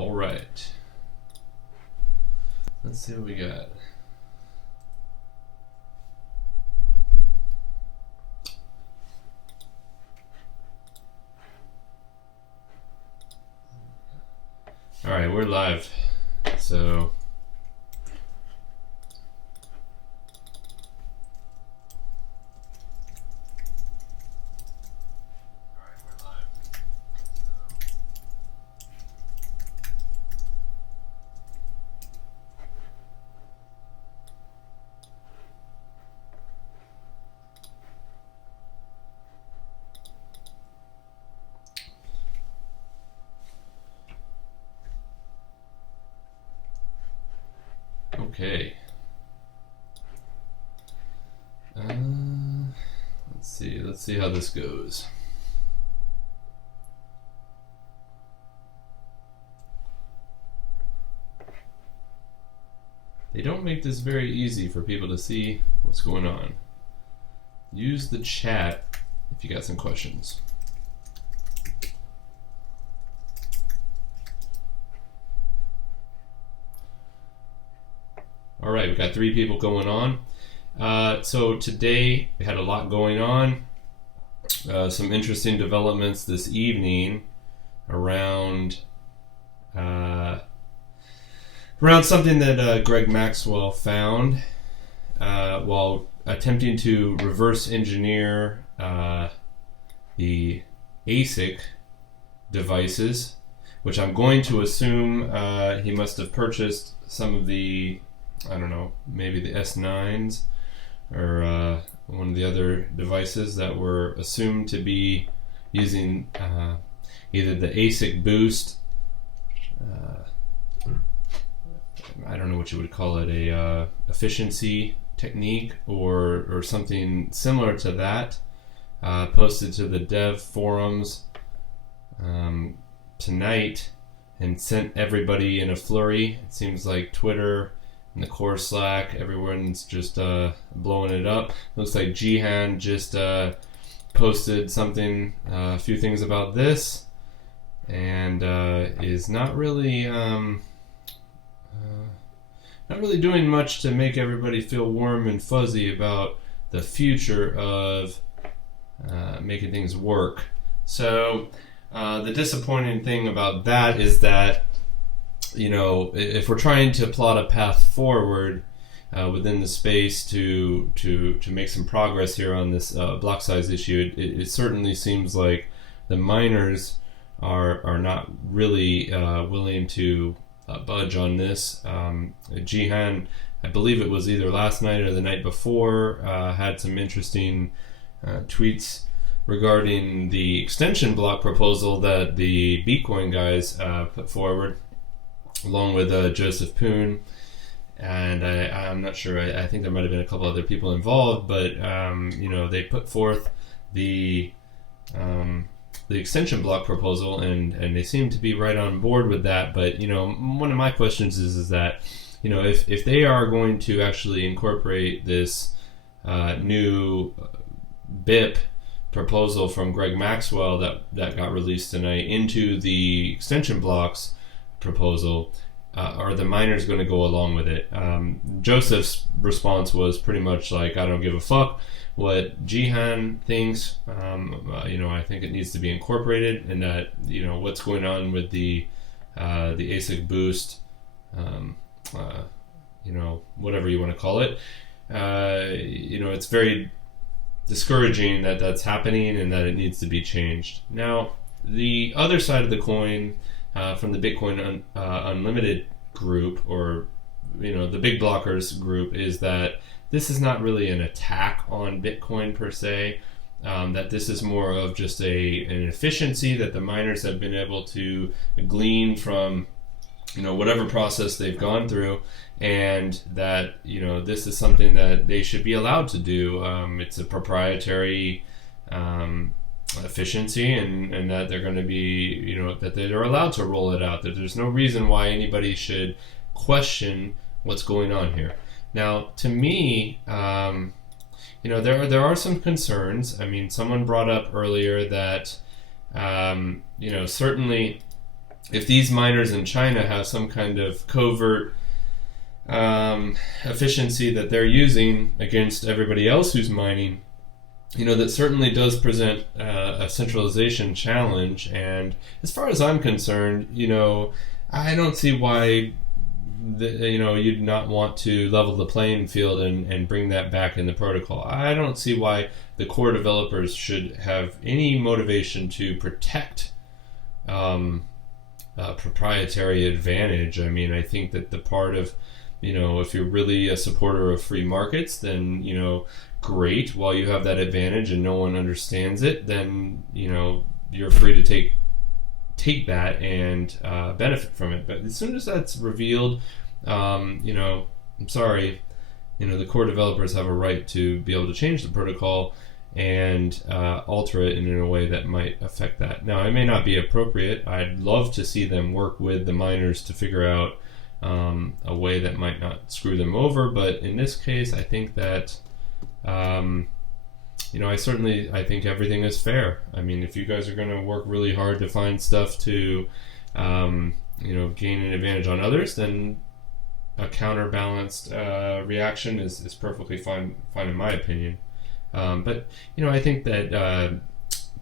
All right. Let's see what we got. All right, we're live. So okay. Let's see how this goes. They don't make this very easy for people to see what's going on. Use the chat if you got some questions. All right, we've got 3 people going on. So today we had a lot going on. Some interesting developments this evening around something that Greg Maxwell found while attempting to reverse engineer the ASIC devices, which I'm going to assume he must have purchased some of the, I don't know, maybe the S9s or one of the other devices that were assumed to be using either the ASIC boost, I don't know what you would call it, a efficiency technique or something similar to that, posted to the dev forums tonight and sent everybody in a flurry. It seems like Twitter and the core Slack, everyone's just blowing it up. Looks like Jihan just posted something, a few things about this, and is not really doing much to make everybody feel warm and fuzzy about the future of making things work. So the disappointing thing about that is that, you know, if we're trying to plot a path forward within the space to make some progress here on this block size issue, it certainly seems like the miners are not really willing to budge on this. Jihan, I believe it was either last night or the night before, had some interesting tweets regarding the extension block proposal that the Bitcoin guys put forward, along with Joseph Poon, and I'm not sure, I think there might have been a couple other people involved, but you know, they put forth the extension block proposal, and they seem to be right on board with that. But you know, one of my questions is that, you know, if they are going to actually incorporate this new BIP proposal from Greg Maxwell that got released tonight into the extension blocks proposal, are the miners going to go along with it? Joseph's response was pretty much like, I don't give a fuck what Jihan thinks. You know, I think it needs to be incorporated, and that, you know, what's going on with the ASIC boost, you know, whatever you want to call it, you know, it's very discouraging that that's happening and that it needs to be changed. Now, the other side of the coin, from the Bitcoin Unlimited group, or, you know, the big blockers group, is that this is not really an attack on Bitcoin per se, that this is more of just an efficiency that the miners have been able to glean from, you know, whatever process they've gone through, and that, you know, this is something that they should be allowed to do. It's a proprietary efficiency, and that they're going to be, you know, that they're allowed to roll it out, that there's no reason why anybody should question what's going on here. Now, to me, you know, there are some concerns. I mean, someone brought up earlier that, you know, certainly if these miners in China have some kind of covert efficiency that they're using against everybody else who's mining, that certainly does present a centralization challenge. And as far as I'm concerned, I don't see why you'd not want to level the playing field and bring that back in the protocol. I don't see why the core developers should have any motivation to protect proprietary advantage. I mean, I think that the part of, if you're really a supporter of free markets, then, great. While you have that advantage and no one understands it, then, you're free to take that and benefit from it. But as soon as that's revealed, I'm sorry, the core developers have a right to be able to change the protocol and alter it in a way that might affect that. Now, it may not be appropriate. I'd love to see them work with the miners to figure out a way that might not screw them over, but in this case, I think that I think everything is fair. I mean, if you guys are going to work really hard to find stuff to gain an advantage on others, then a counterbalanced reaction is perfectly fine in my opinion. But I think that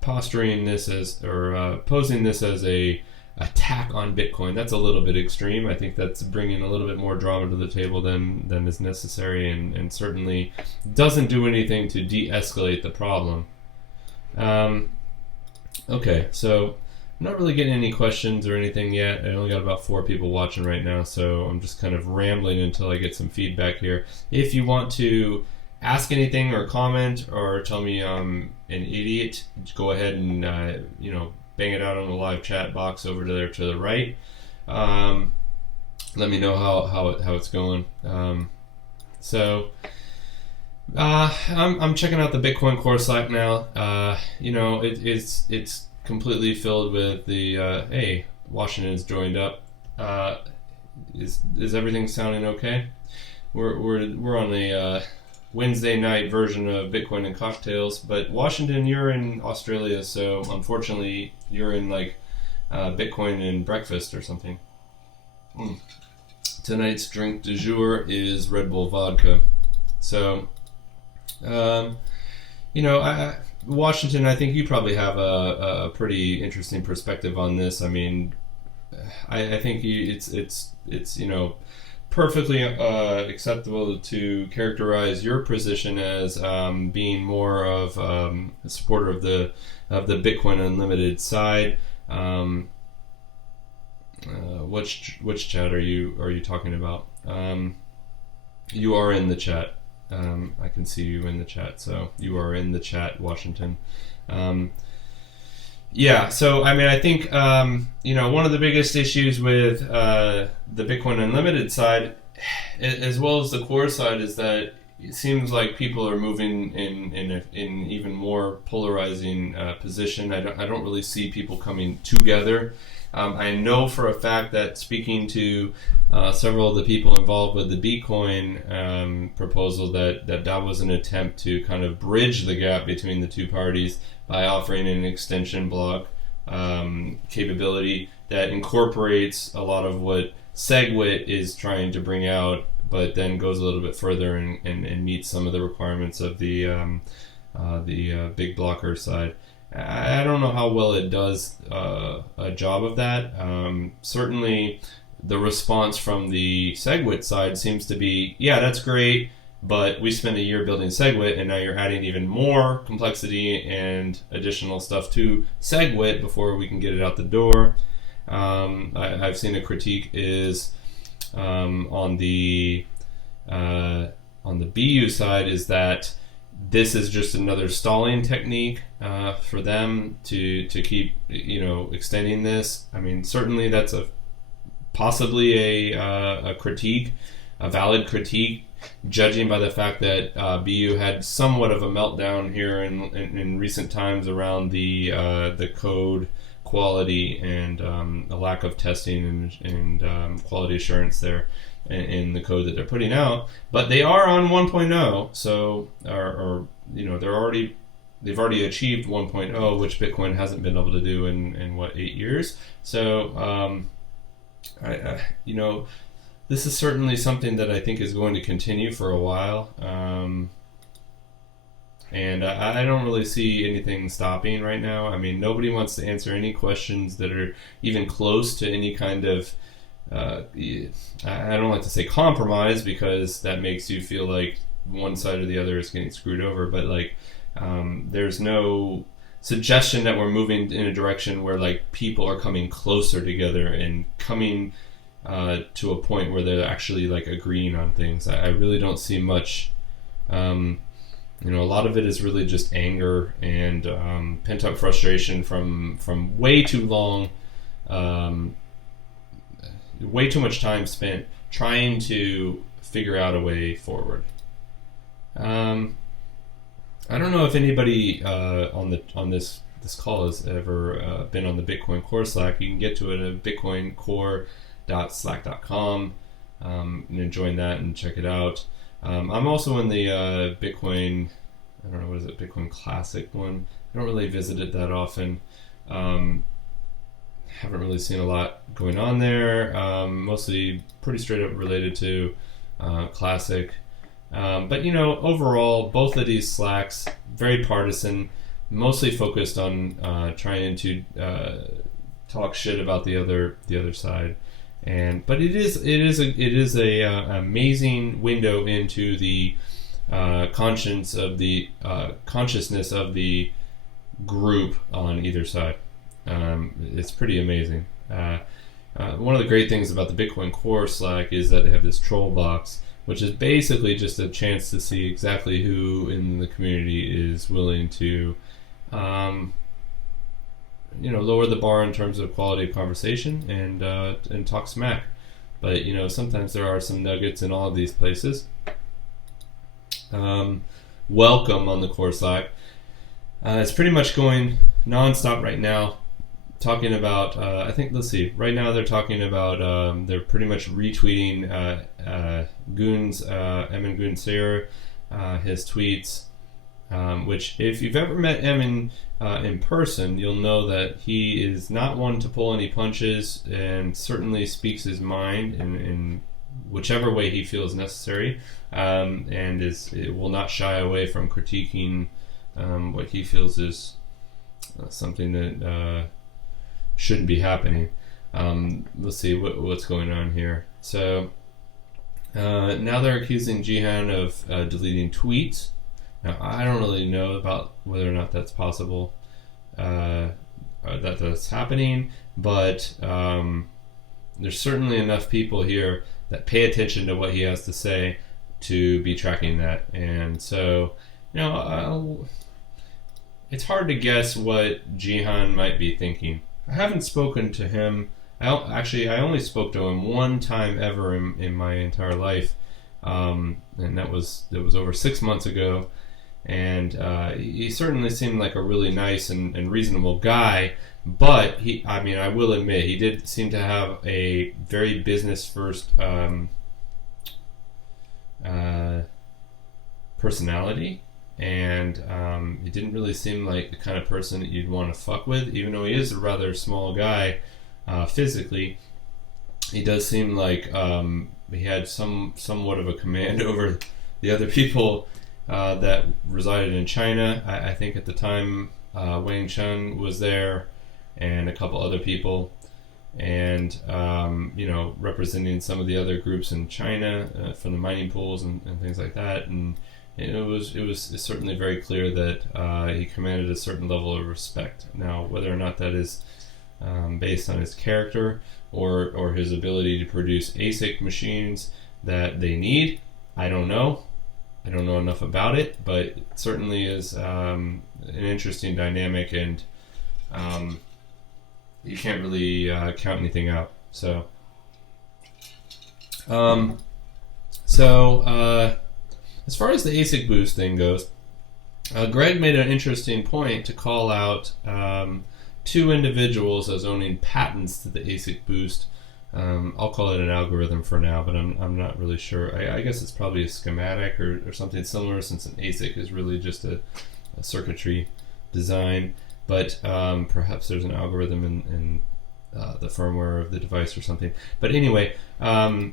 posing this as a attack on Bitcoin, that's a little bit extreme. I think that's bringing a little bit more drama to the table than is necessary, and certainly doesn't do anything to de-escalate the problem. Okay, so I'm not really getting any questions or anything yet. I only got about 4 people watching right now, so I'm just kind of rambling until I get some feedback here. If you want to ask anything or comment or tell me I'm an idiot, go ahead and bang it out on the live chat box over there to the right. Let me know how it's going. I'm checking out the Bitcoin Core Slack now. It's completely filled with the hey, Washington's joined up. Is everything sounding okay? We're on the Wednesday night version of Bitcoin and Cocktails, but Washington, you're in Australia, so unfortunately you're in Bitcoin and breakfast or something. Tonight's drink du jour is Red Bull vodka. So, Washington, I think you probably have a pretty interesting perspective on this. I mean, I think it's perfectly acceptable to characterize your position as being more of a supporter of the Bitcoin Unlimited side. Which chat are you talking about? You are in the chat. I can see you in the chat, so you are in the chat, Washington. Yeah, so I mean, I think one of the biggest issues with the Bitcoin Unlimited side, as well as the core side, is that it seems like people are moving in even more polarizing position. I don't really see people coming together. I know for a fact that speaking to several of the people involved with the Bitcoin proposal, that was an attempt to kind of bridge the gap between the two parties by offering an extension block capability that incorporates a lot of what SegWit is trying to bring out, but then goes a little bit further and meets some of the requirements of the big blocker side. I don't know how well it does a job of that. Certainly, the response from the SegWit side seems to be, yeah, that's great, but we spent a year building SegWit, and now you're adding even more complexity and additional stuff to SegWit before we can get it out the door. I've seen a critique is on the BU side is that this is just another stalling technique for them to keep extending this. I mean, certainly that's possibly a critique, a valid critique, judging by the fact that BU had somewhat of a meltdown here in recent times around the code quality and a lack of testing and quality assurance there in the code that they're putting out. But they are on 1.0, so they're already they've already achieved 1.0, which Bitcoin hasn't been able to do in what, 8 years. So this is certainly something that I think is going to continue for a while. And I don't really see anything stopping right now. I mean, nobody wants to answer any questions that are even close to any kind of, I don't like to say compromise, because that makes you feel like one side or the other is getting screwed over. But like, there's no suggestion that we're moving in a direction where like people are coming closer together and coming to a point where they're actually like agreeing on things. I really don't see much. A lot of it is really just anger and pent-up frustration from way too long, way too much time spent trying to figure out a way forward. I don't know if anybody on this call has ever been on the Bitcoin Core Slack. You can get to it at bitcoincore.slack.com and join that and check it out. I'm also in the Bitcoin, I don't know, what is it, Bitcoin Classic one. I don't really visit it that often. Haven't really seen a lot going on there. Mostly pretty straight up related to Classic. But overall, both of these Slacks, very partisan, mostly focused on trying to talk shit about the other side. But it is a amazing window into the conscience of the consciousness of the group on either side. It's pretty amazing. One of the great things about the Bitcoin Core Slack is that they have this troll box, which is basically just a chance to see exactly who in the community is willing to lower the bar in terms of quality of conversation and talk smack. But sometimes there are some nuggets in all of these places. Welcome on the Core Slack. It's pretty much going nonstop right now, talking about right now they're talking about they're pretty much retweeting Goons, Emin Gun Sirer, his tweets. Which, if you've ever met Emin in person, you'll know that he is not one to pull any punches and certainly speaks his mind in whichever way he feels necessary, and it will not shy away from critiquing what he feels is something that shouldn't be happening. Let's see what's going on here. So now they're accusing Jihan of deleting tweets. Now, I don't really know about whether or not that's possible, that's happening, but there's certainly enough people here that pay attention to what he has to say to be tracking that. And so, it's hard to guess what Jihan might be thinking. I haven't spoken to him. I only spoke to him one time ever in my entire life, and that was over 6 months ago. And he certainly seemed like a really nice and reasonable guy, but I will admit, he did seem to have a very business-first personality, and he didn't really seem like the kind of person that you'd want to fuck with, even though he is a rather small guy physically. He does seem like he had somewhat of a command over the other people that resided in China. I think at the time Wang Chun was there and a couple other people, and representing some of the other groups in China from the mining pools and things like that. And it was certainly very clear that he commanded a certain level of respect. Now, whether or not that is based on his character or his ability to produce ASIC machines that they need, I don't know. I don't know enough about it, but it certainly is an interesting dynamic, and you can't really count anything out. So, as far as the ASIC boost thing goes, Greg made an interesting point to call out two individuals as owning patents to the ASIC boost. I'll call it an algorithm for now, but I'm not really sure. I guess it's probably a schematic or something similar, since an ASIC is really just a circuitry design, but perhaps there's an algorithm in the firmware of the device or something. But anyway, the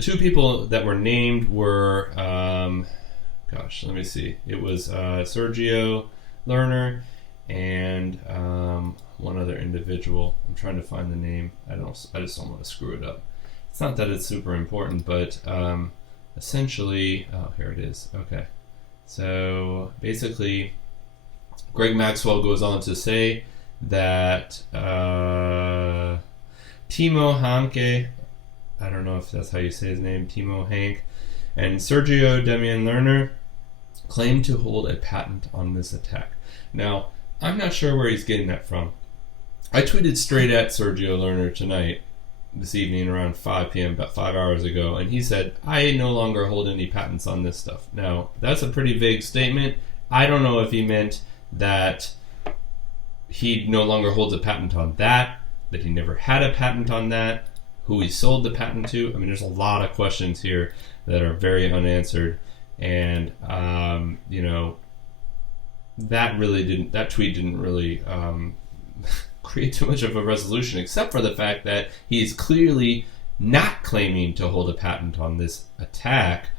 two people that were named were, let me see. It was Sergio Lerner and one other individual. I'm trying to find the name. I just don't want to screw it up. It's not that it's super important, but essentially, here it is. Okay. So basically, Greg Maxwell goes on to say that Timo Hanke, I don't know if that's how you say his name, Timo Hank, and Sergio Demian Lerner claim to hold a patent on this attack. Now, I'm not sure where he's getting that from. I tweeted straight at Sergio Lerner this evening around 5 p.m., about 5 hours ago, and he said, I no longer hold any patents on this stuff. Now, that's a pretty vague statement. I don't know if he meant that he no longer holds a patent on that he never had a patent on that, who he sold the patent to. I mean, there's a lot of questions here that are very unanswered, and that tweet didn't really create too much of a resolution, except for the fact that he's clearly not claiming to hold a patent on this attack.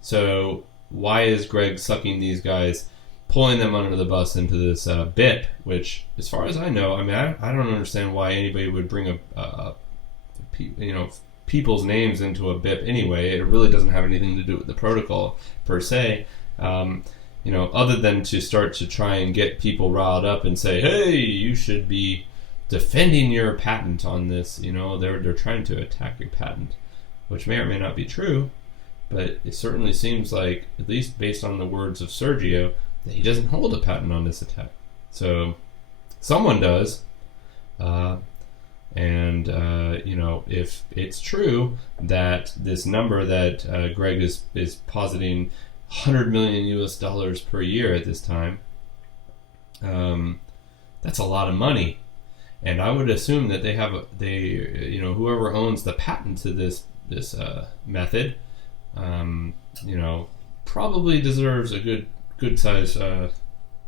So why is Greg sucking these guys, pulling them under the bus into this BIP, which, as far as I know, I mean, I don't understand why anybody would bring people's names into a BIP anyway. It really doesn't have anything to do with the protocol per se. Other than to start to try and get people riled up and say, hey, you should be defending your patent on this. They're trying to attack your patent, which may or may not be true, but it certainly seems like, at least based on the words of Sergio, that he doesn't hold a patent on this attack. So someone does. If it's true that this number that Greg is positing $100 million US per year at this time, that's a lot of money. And I would assume that whoever owns the patent to this method, probably deserves a good size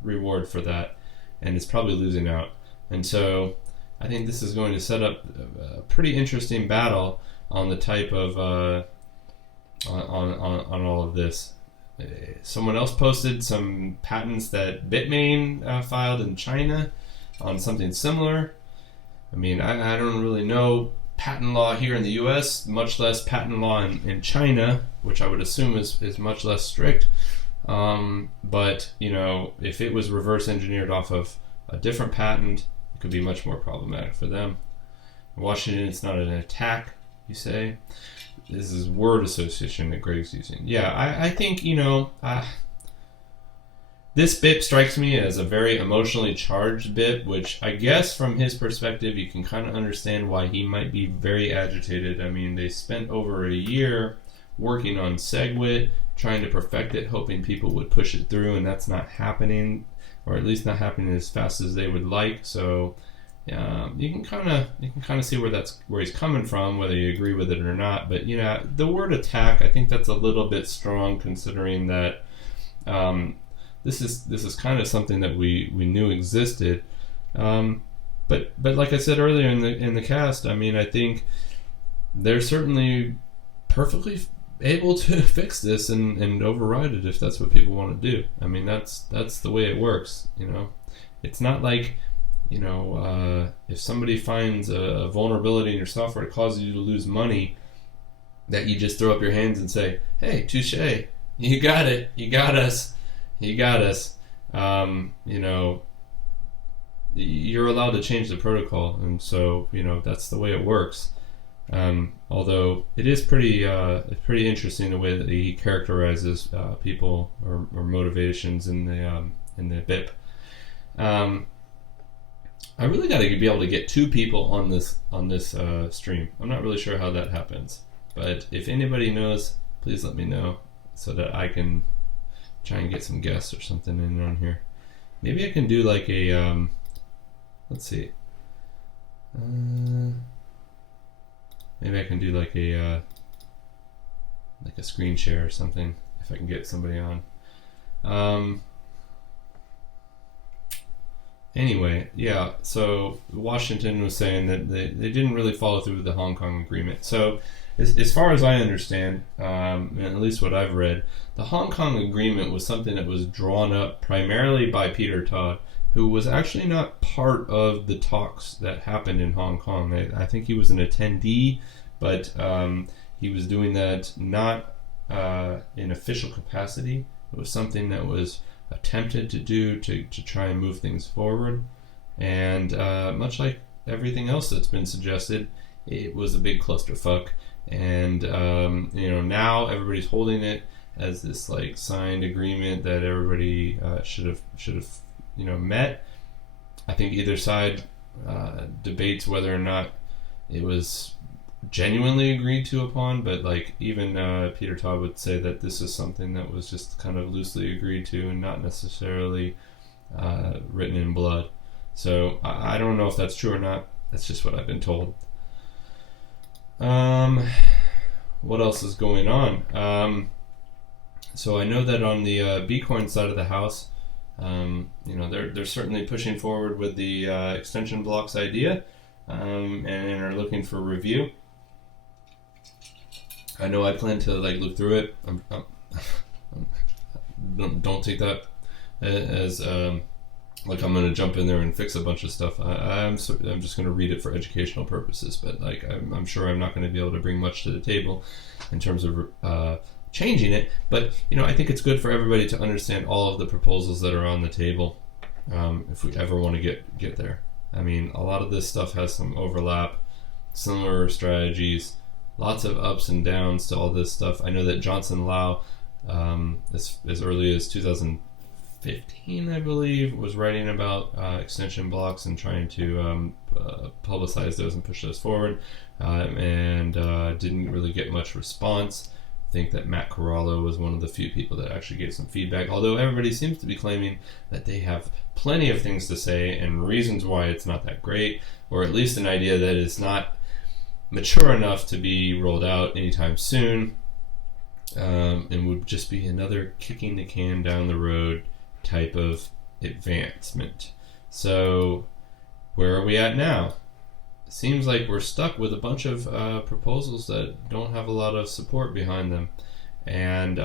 reward for that, and is probably losing out. And so I think this is going to set up a pretty interesting battle on the type of on all of this. Someone else posted some patents that Bitmain filed in China on something similar. I mean, I don't really know patent law here in the US, much less patent law in China, which I would assume is much less strict. But if it was reverse engineered off of a different patent, it could be much more problematic for them. In Washington, it's not an attack, you say. This is word association that Greg's using. Yeah, I think, this BIP strikes me as a very emotionally charged BIP, which I guess from his perspective, you can kind of understand why he might be very agitated. I mean, they spent over a year working on SegWit, trying to perfect it, hoping people would push it through, and that's not happening, or at least not happening as fast as they would like. So you can kind of see where he's coming from, whether you agree with it or not. But the word attack, I think that's a little bit strong, considering that this is kind of something that we knew existed. But like I said earlier in the cast, I mean, I think they're certainly perfectly able to fix this and override it if that's what people want to do. I mean, that's the way it works. It's not like if somebody finds a vulnerability in your software that causes you to lose money, that you just throw up your hands and say, hey, touche, you got it, you got us. You're allowed to change the protocol, and so that's the way it works. Although it is pretty interesting the way that he characterizes people or motivations in the BIP. I really got to be able to get two people on this stream. I'm not really sure how that happens, but if anybody knows, please let me know so that I can try and get some guests or something in on here. Maybe I can do like a let's see. Maybe I can do like a screen share or something if I can get somebody on. Anyway, yeah, so Washington was saying that they didn't really follow through with the Hong Kong agreement. So as far as I understand, and at least what I've read, the Hong Kong agreement was something that was drawn up primarily by Peter Todd, who was actually not part of the talks that happened in Hong Kong. I think he was an attendee, but he was doing that not in official capacity. It was something that was attempted to do to try and move things forward. And much like everything else that's been suggested, it was a big clusterfuck. And now everybody's holding it as this like signed agreement that everybody should have met. I think either side debates whether or not it was genuinely agreed to upon, but like even Peter Todd would say that this is something that was just kind of loosely agreed to and not necessarily written in blood. So I don't know if that's true or not. That's just what I've been told. What else is going on? So I know that on the Bitcoin side of the house, they're certainly pushing forward with the extension blocks idea, and are looking for review. I know I plan to look through it. Don't take that as like I'm going to jump in there and fix a bunch of stuff. I'm just going to read it for educational purposes, but I'm sure I'm not going to be able to bring much to the table in terms of changing it. But I think it's good for everybody to understand all of the proposals that are on the table, if we ever want to get there. I mean, a lot of this stuff has some overlap, similar strategies, lots of ups and downs to all this stuff. I know that Johnson Lau, as early as 2015, I believe, was writing about extension blocks and trying to publicize those and push those forward, and didn't really get much response. I think that Matt Corallo was one of the few people that actually gave some feedback, although everybody seems to be claiming that they have plenty of things to say and reasons why it's not that great, or at least an idea that it's not mature enough to be rolled out anytime soon, and would just be another kicking the can down the road type of advancement. So where are we at now? It seems like we're stuck with a bunch of proposals that don't have a lot of support behind them. And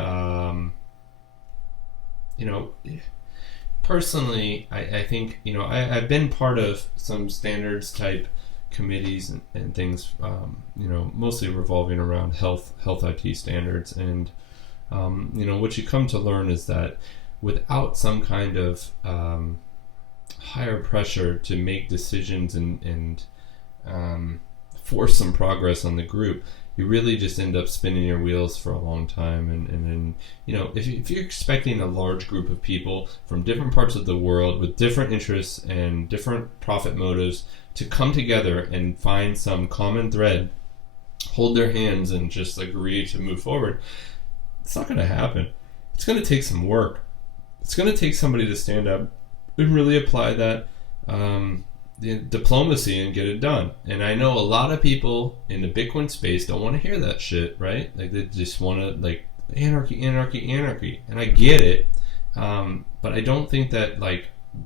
personally, I think I've been part of some standards type committees and things, mostly revolving around health IT standards, and what you come to learn is that without some kind of higher pressure to make decisions and force some progress on the group, you really just end up spinning your wheels for a long time. And then, if you're expecting a large group of people from different parts of the world with different interests and different profit motives to come together and find some common thread, hold their hands and just agree to move forward, it's not going to happen. It's going to take some work. It's going to take somebody to stand up and really apply that the diplomacy and get it done. And I know a lot of people in the Bitcoin space don't want to hear that shit, right? Like they just want to anarchy. And I get it, but I don't think that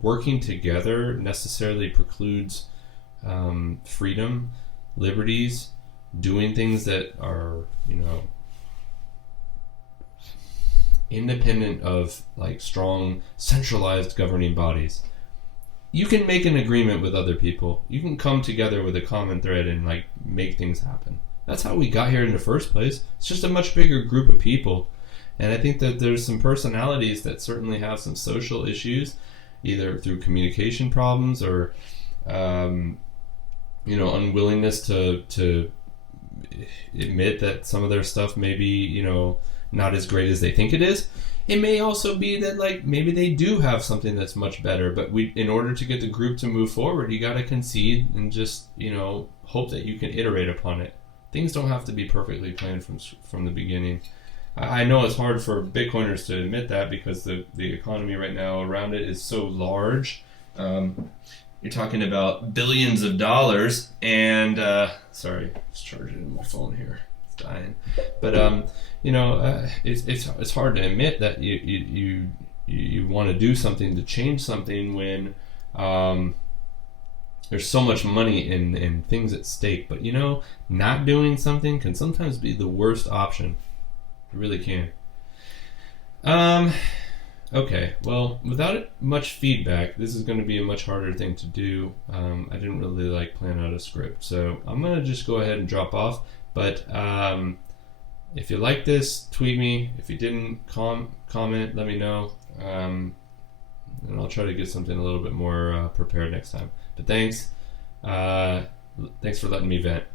working together necessarily precludes freedom, liberties, doing things that are independent of strong centralized governing bodies. You can make an agreement with other people. You can come together with a common thread and make things happen. That's how we got here in the first place. It's just a much bigger group of people. And I think that there's some personalities that certainly have some social issues, either through communication problems or unwillingness to admit that some of their stuff may be not as great as they think it is. It may also be that maybe they do have something that's much better, but in order to get the group to move forward, you got to concede and just hope that you can iterate upon it. Things don't have to be perfectly planned from the beginning. I know it's hard for Bitcoiners to admit that because the economy right now around it is so large. You're talking about billions of dollars, and sorry, just charging my phone here. dying. But it's hard to admit that you want to do something to change something when there's so much money in things at stake. But not doing something can sometimes be the worst option. It really can. Okay, well, without much feedback, this is going to be a much harder thing to do. I didn't really plan out a script, so I'm going to just go ahead and drop off. But if you like this, tweet me. If you didn't, comment, let me know. And I'll try to get something a little bit more prepared next time. But thanks. Thanks for letting me vent.